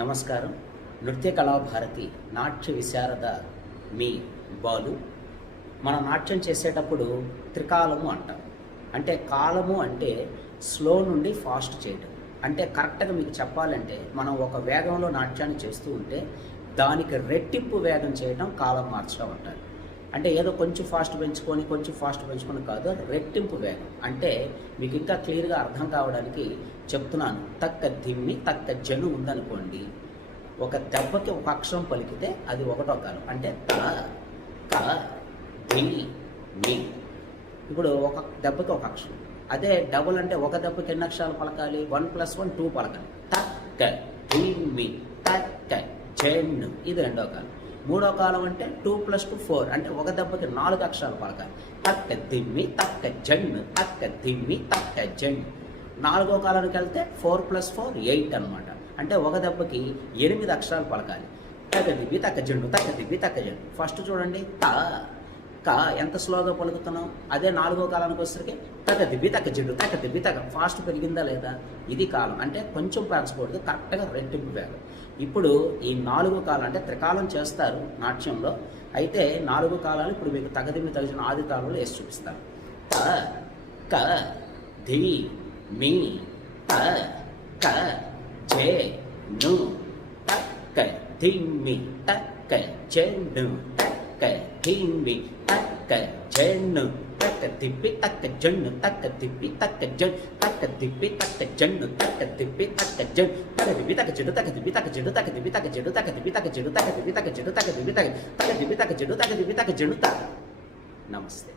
నమస్కారం. నృత్య కళాభారతి నాట్య విశారద మీ బాలు. మనం నాట్యం చేసేటప్పుడు త్రికాలము అంటాం. అంటే కాలము అంటే స్లో నుండి ఫాస్ట్ చేయడం. అంటే కరెక్ట్గా మీకు చెప్పాలంటే మనం ఒక వేగంలో నాట్యాన్ని చేస్తూ ఉంటే దానికి రెట్టింపు వేగం చేయడం కాలం మార్చడం అంటారు. అంటే ఏదో కొంచెం ఫాస్ట్ పెంచుకొని కాదు, రెట్టింపు వేగం. అంటే మీకు ఇంకా క్లియర్గా అర్థం కావడానికి చెప్తున్నాను. తక్క దిమ్మి తక్క జను ఉందనుకోండి, ఒక దెబ్బకి ఒక అక్షరం పలికితే అది ఒకటో కాలం. అంటే త క ది మి. ఇప్పుడు ఒక దెబ్బకి ఒక అక్షరం. అదే డబుల్ అంటే ఒక దెబ్బకి ఎన్ని అక్షరాలు పలకాలి? 1 + 1 2 పలకాలి. తక్క దిమ్మి తక్క జన్ను, ఇది రెండో కాలం. మూడో కాలం అంటే 2 + 2 4, అంటే ఒక దెబ్బకి 4 అక్షరాలు పలకాలి. తక్క దిమ్మి తక్క జన్ను తక్క దిమ్మి తక్క జన్ను. నాలుగో కాలానికి వెళ్తే 4 + 4 8 అనమాట. అంటే ఒక దెబ్బకి 8 అక్షరాలు పలకాలి. తగ్గ దిబ్బి తగ్గ జండు తగ్గ దిబ్బి తగ్గ జండు. ఫస్ట్ చూడండి, త క ఎంత స్లోగా పలుకుతున్నాం. అదే నాలుగో కాలానికి వచ్చేసరికి తగ్గ దిబ్బి తగ్గ జండు తగ్గ దిబ్బి తగ్గ. ఫాస్ట్ పెరిగిందా లేదా? ఇది కాలం. అంటే కొంచెం పెంచకూడదు, కరెక్ట్గా రెట్టింపు వేగం. ఇప్పుడు ఈ నాలుగో కాలం అంటే త్రికాలం చేస్తారు నాట్యంలో. అయితే నాలుగో కాలాలు ఇప్పుడు మీకు తగదిమ్మి తగిన ఆది కాలంలో వేసి చూపిస్తాను. త క ధి మీ త క జే ను తక్క ధిమ్మి తక్క జెన్ను తక్క ధిమ్మి తక్క జెన్ను తక్క దిప్పి తక్క జన్ను తక్క దిప్పి తక్క జన్ తక్క దిప్పి తక్క జన్ను తక్క దిప్పి తక్క జన్ తక్క దిప్పి తక్క జడు తక్క దిప్పి తక్క జడు తక్క దిప్పి తక్క జడు తక్క దిప్పి తక్క జడు తక్క దిప్పి తక్క జడు తక్క దిప్పి తక్క జడు తక్క దిప్పి తక్క జడు తక్క దిప్పి తక్క జడు తక్క. నమస్తే.